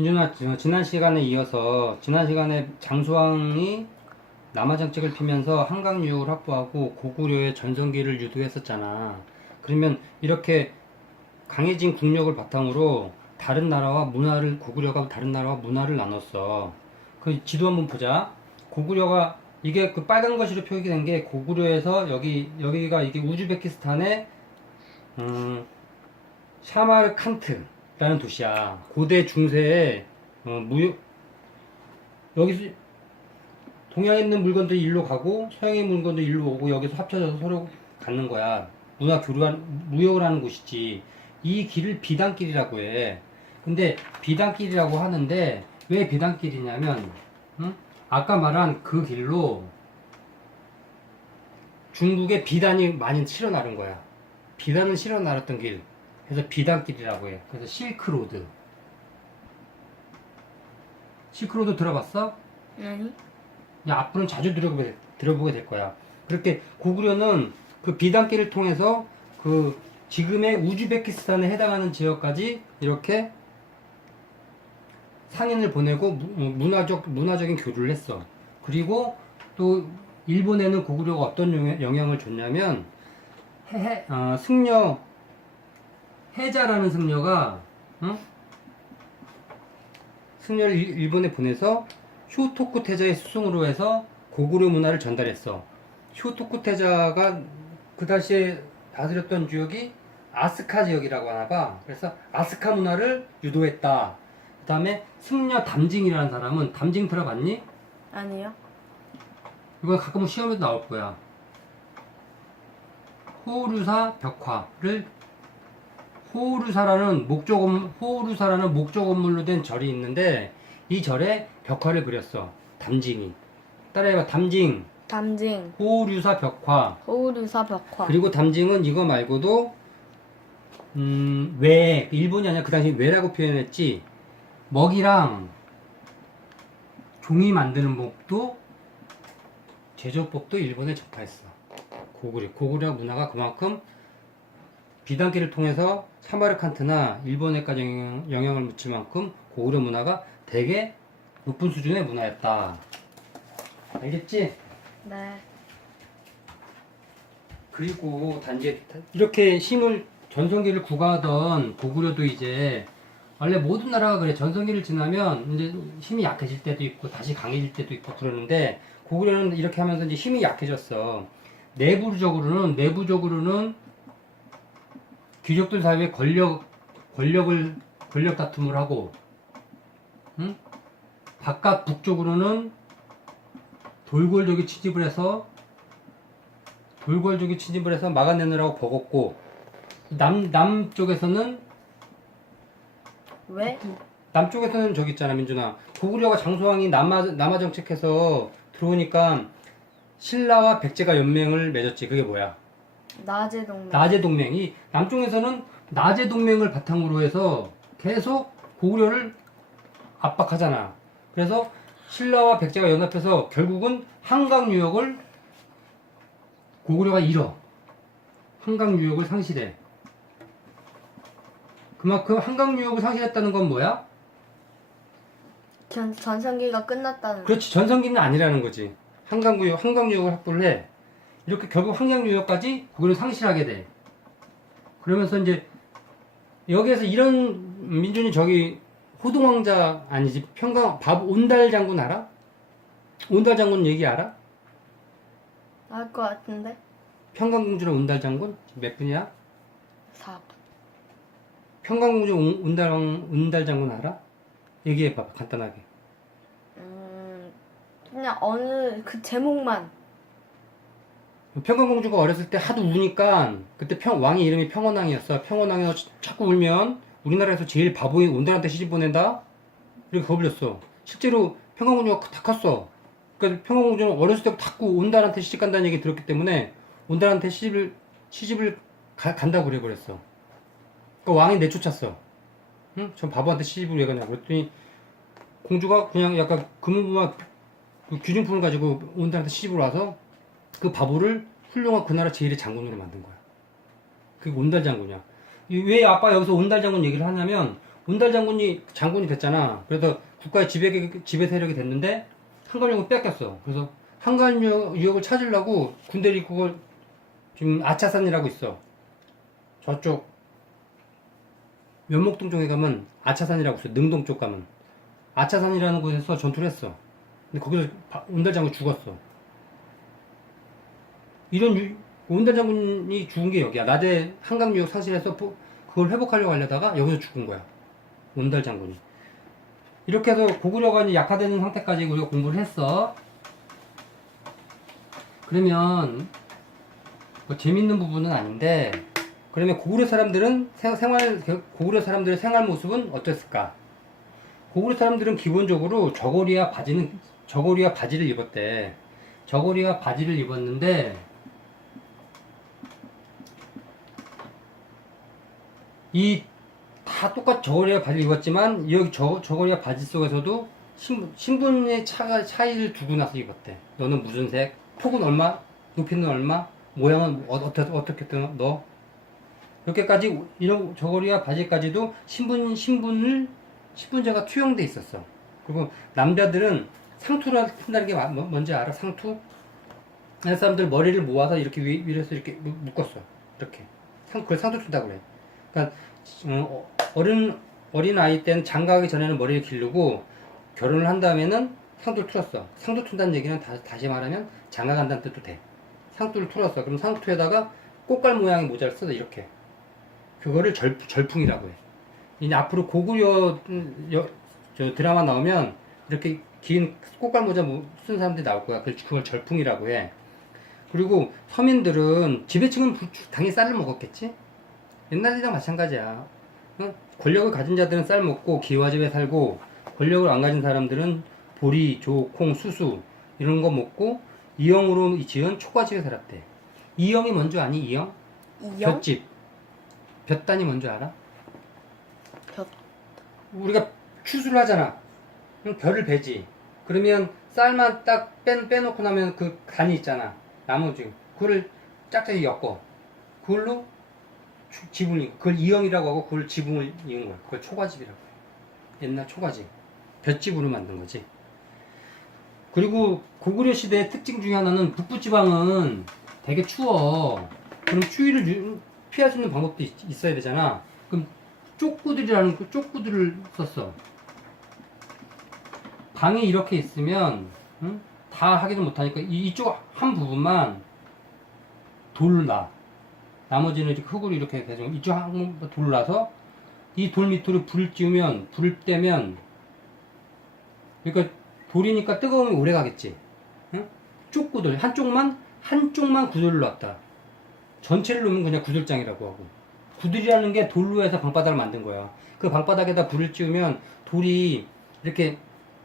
민준아, 지- 지난 시간에 이어서 지난 시간에 장수왕이 남하정책을 피면서 한강 유역을 확보하고 고구려의 전성기를 유도했었잖아. 그러면 이렇게 강해진 국력을 바탕으로 다른 나라와 문화를 고구려가 다른 나라와 문화를 나눴어. 그 지도 한번 보자. 고구려가 이게 그 빨간 것으로 표기된 게 고구려에서 여기 여기가 이게 우즈베키스탄의 음, 샤마르 칸트 라는 도시야. 고대 중세의 어, 무역 여기서 동양에 있는 물건들이 일로 가고 서양에 있는 물건도 일로 오고 여기서 합쳐져서 서로 갖는 거야. 문화 교류한 무역을 하는 곳이지. 이 길을 비단길이라고 해. 근데 비단길이라고 하는데 왜 비단길이냐면 응? 아까 말한 그 길로 중국에 비단이 많이 실어 나른 거야. 비단을 실어 나랐던 길. 그래서 비단길이라고 해. 그래서 실크로드. 실크로드 들어봤어? 아니? 야, 앞으로는 자주 들어보게, 될- 들어보게 될 거야. 그렇게 고구려는 그 비단길을 통해서 그 지금의 우즈베키스탄에 해당하는 지역까지 이렇게 상인을 보내고 무- 어, 문화적 문화적인 교류를 했어. 그리고 또 일본에는 고구려가 어떤 영향- 영향을 줬냐면 해, 어, 승려 해자라는 승려가 응? 승려를 일- 일본에 보내서 휴토쿠 태자의 수송으로 해서 고구려 문화를 전달했어. 휴토쿠 태자가 그 당시에 다스렸던 지역이 아스카 지역이라고 하나 봐. 그래서 아스카 문화를 유도했다. 그 다음에 승려 담징이라는 사람은 담징 들어봤니? 아니요. 이거 가끔 시험에도 나올 거야. 호루사 벽화를 호루사라는 목조 건 호루사라는 목조 건물로 된 절이 있는데 이 절에 벽화를 그렸어. 담징이. 따라해봐. 담징, 담징, 호루사 벽화. 호우류사 벽화. 그리고 담징은 이거 말고도 음, 외 일본이 아니라 그 당시 외라고 표현했지. 먹이랑 종이 만드는 법도 제조법도 일본에 접하했어. 고구려 고구려 문화가 그만큼 비단길을 통해서 사마르칸트나 일본에까지 영향, 영향 을 미칠 만큼 고구려 문화가 되게 높은 수준의 문화였다. 알겠지? 네. 그리고 단지 이렇게 힘을 전성기를 구가하던 고구려도 이제 원래 모든 나라가 그래 전성기를 지나면 이제 힘이 약해질 때도 있고 다시 강해질 때도 있고 그러는데 고구려는 이렇게 하면서 이제 힘이 약해졌어. 내부적으로는 내부적으로는 귀족들 사이에 권력 권력을 권력 다툼을 하고, 응? 바깥 북쪽으로는 돌궐족이 취집을 해서 돌궐족이 침입을 해서 막아내느라고 버겁고 남 남쪽에서는 왜? 남쪽에서는 저기 있잖아 민준아 고구려가 장수왕이 남하 남하 정책해서 들어오니까 신라와 백제가 연맹을 맺었지 그게 뭐야 낮의 동네. 나제 동맹이 남쪽에서는 나제 동맹을 바탕으로 해서 계속 고구려를 압박하잖아 그래서 신라와 백제가 연합해서 결국은 한강 유역을 고구려가 잃어. 한강 유역을 상실해. 그만큼 한강 유역을 상실했다는 건 뭐야? 전, 전성기가 끝났다는. 그렇지 전성기는 아니라는 거지. 한강 유역, 한강 유역을 확보를 해. 이렇게 결국 한강 유역까지 고구려를 상실하게 돼. 그러면서 이제 여기에서 이런 민준이 저기 호동왕자 아니지 평강 밥 온달 장군 알아? 온달 장군 얘기 알아? 알 것 같은데? 평강공주랑 온달 장군 몇 분이야? 4. 평강공주 온- 온달 온달 장군 알아? 얘기해 봐 간단하게. 음, 그냥 어느 그 제목만. 평강공주가 어렸을 때 하도 우니까 그때 평 왕의 이름이 평원왕이었어. 평원왕이 자꾸 울면 우리나라에서 제일 바보인 온달한테 시집 보낸다. 이렇게 겁을렸어. 실제로 평강공주가 다 컸어. 그러니까 평강공주는 어렸을 때부터 자꾸 온달한테 시집 간다는 얘기 들었기 때문에 온달한테 시집을 시집을 가- 간다고 그래 버렸어. 그러니까 왕이 내쫓았어. 응? 전 바보한테 시집을 왜 가냐 그랬더니 공주가 그냥 약간 금은부와 그 귀중품을 가지고 온달한테 시집을 와서 그 바보를 훌륭한 그 나라 제일의 장군으로 만든 거야. 그게 온달 장군이야. 이- 왜 아빠 여기서 온달 장군 얘기를 하냐면 온달 장군이 장군이 됐잖아. 그래서 국가의 지배 지배 세력이 됐는데 한갈유역을 뺏겼어. 그래서 한갈유역을 찾으려고 군대들이 그걸 지금 아차산이라고 있어. 저쪽 면목동 쪽에 가면 아차산이라고 있어. 능동 쪽 가면 아차산이라는 곳에서 전투를 했어. 근데 거기서 바- 온달 장군 죽었어. 이런 유- 온달 장군이 죽은 게 여기야. 낮에 한강 유역 사실에서 포- 그걸 회복하려고 하려다가 여기서 죽은 거야. 온달 장군이. 이렇게 해서 고구려관이 약화되는 상태까지 우리가 공부를 했어. 그러면 뭐 재밌는 부분은 아닌데 그러면 고구려 사람들은 생- 생활 고구려 사람들의 생활 모습은 어땠을까? 고구려 사람들은 기본적으로 저고리와 바지는 저고리와 바지를 입었대. 저고리와 바지를 입었는데 이 다 똑같이 저고리와 바지를 입었지만 여기 저, 저고리와 바지 속에서도 신분, 신분의 차가, 차이를 두고 나서 입었대. 너는 무슨 색? 폭은 얼마? 높이는 얼마? 모양은 어, 어떻게, 어떻게 뜨 너? 이렇게까지 이런 저고리와 바지까지도 신분, 신분을, 신분제가 투영돼 있었어. 그리고 남자들은 상투를 한다는 게 뭐- 뭔지 알아? 상투? 사람들 머리를 모아서 이렇게 위, 위에서 이렇게 묶- 묶었어. 이렇게. 상, 그걸 상투 튼다고 그래. 그러니까 어, 어린 어린 아이 때는 장가가기 전에는 머리를 기르고 결혼을 한 다음에는 상투를 틀었어. 상투 튼다는 얘기는 다, 다시 말하면 장가 간다는 뜻도 돼. 상투를 틀었어. 그럼 상투에다가 꽃갈 모양의 모자를 써서 이렇게. 그거를 절, 절풍이라고 해. 이제 앞으로 고구려 음, 여- 저 드라마 나오면 이렇게 긴 꽃갈 모자 모- 쓴 사람들이 나올 거야. 그- 그걸 절풍이라고 해. 그리고 서민들은 지배층은 부- 당연히 쌀을 먹었겠지? 옛날이랑 마찬가지야. 어? 권력을 가진 자들은 쌀 먹고 기와집에 살고 권력을 안 가진 사람들은 보리, 조, 콩, 수수 이런 거 먹고 이영으로 지은 초가집에 살았대. 이영이 뭔지 아니? 이영? 이영? 볏집. 볏단이 뭔지 알아? 볏. 우리가 추수를 하잖아. 그럼 벼를 베지. 그러면 쌀만 딱 빼, 빼놓고 나면 그 간이 있잖아. 나머지. 그거를 짝짝이 엮어. 그걸로 추- 지붕이, 그걸 이영이라고 하고 그걸 지붕을 이은 거야. 그걸 초가집이라고 해. 옛날 초가집. 볏집으로 만든 거지. 그리고 고구려 시대의 특징 중에 하나는 북부 지방은 되게 추워. 그럼 추위를 유- 피할 수 있는 방법도 있, 있어야 되잖아. 그럼 쪽구들이라는 그 쪽구들을 썼어. 방이 이렇게 있으면 응? 다 하지는 못하니까 이- 이쪽 한 부분만 놔. 나머지는 이렇게 흙으로 이렇게 해서 이쪽 한 돌을 놔서 이 돌 밑으로 불을 찌우면 불을 떼면 그러니까 돌이니까 뜨거우면 오래 가겠지. 응? 쪽 구들 한쪽만 한쪽만 구들을 놨다. 전체를 놓으면 그냥 구들장이라고 하고 구들이라는 게 돌로 해서 방바닥을 만든 거야. 그 방바닥에다 불을 찌우면 돌이 이렇게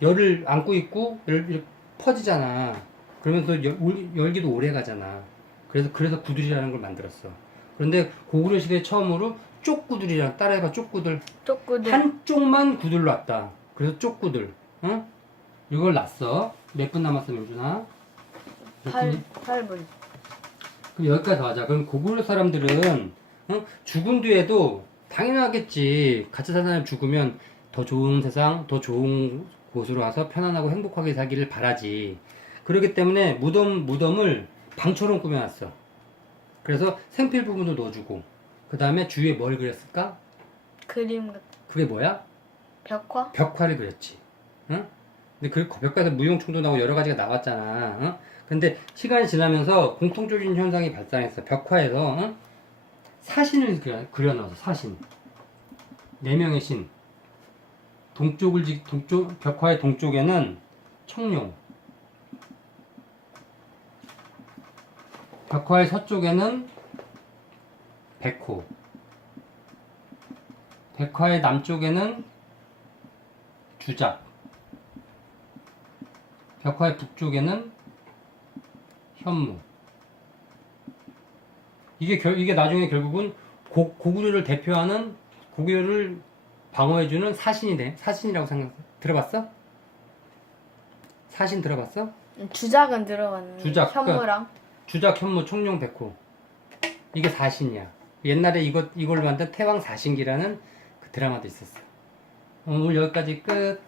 열을 안고 있고 열, 퍼지잖아. 그러면서 열, 올- 열기도 오래 가잖아. 그래서 그래서 구들이라는 걸 만들었어. 그런데 고구려 시대 처음으로 쪽구들이랑 따라해봐 쪽구들 쪽구들. 한쪽만 구들 놨다. 그래서 쪽구들. 응? 이걸 놨어. 몇 분 남았어 민준아? 몇 분이? 8, 8분. 그럼 여기까지 더 하자. 그럼 고구려 사람들은 어? 죽은 뒤에도 당연하겠지. 같이 사는 사람 죽으면 더 좋은 세상, 더 좋은 곳으로 와서 편안하고 행복하게 살기를 바라지. 그렇기 때문에 무덤 무덤을 방처럼 꾸며놨어. 그래서 생필 부분도 넣어주고, 그 다음에 주위에 뭘 그렸을까? 그림. 그게 뭐야? 벽화? 벽화를 그렸지. 응? 근데 그 벽화에서 무용충도 나오고 여러 가지가 나왔잖아. 응? 근데 시간이 지나면서 공통적인 현상이 발생했어. 벽화에서 응? 사신을 그려, 그려넣어서 사신. 네 명의 신. 동쪽을 지- 동쪽 벽화의 동쪽에는 청룡. 벽화의 서쪽에는 백호. 백화의 남쪽에는 주작. 벽화의 북쪽에는 현무. 이게 결, 이게 나중에 결국은 고, 고구려를 대표하는 고구려를 방어해주는 사신이 돼. 사신이라고 생각, 들어봤어? 사신 들어봤어? 주작은 들어갔는데. 주작, 현무랑. 주작, 현무, 청룡, 백호. 이게 사신이야. 옛날에 이것, 이걸 만든 태왕 사신기라는 그 드라마도 있었어. 오늘 여기까지 끝.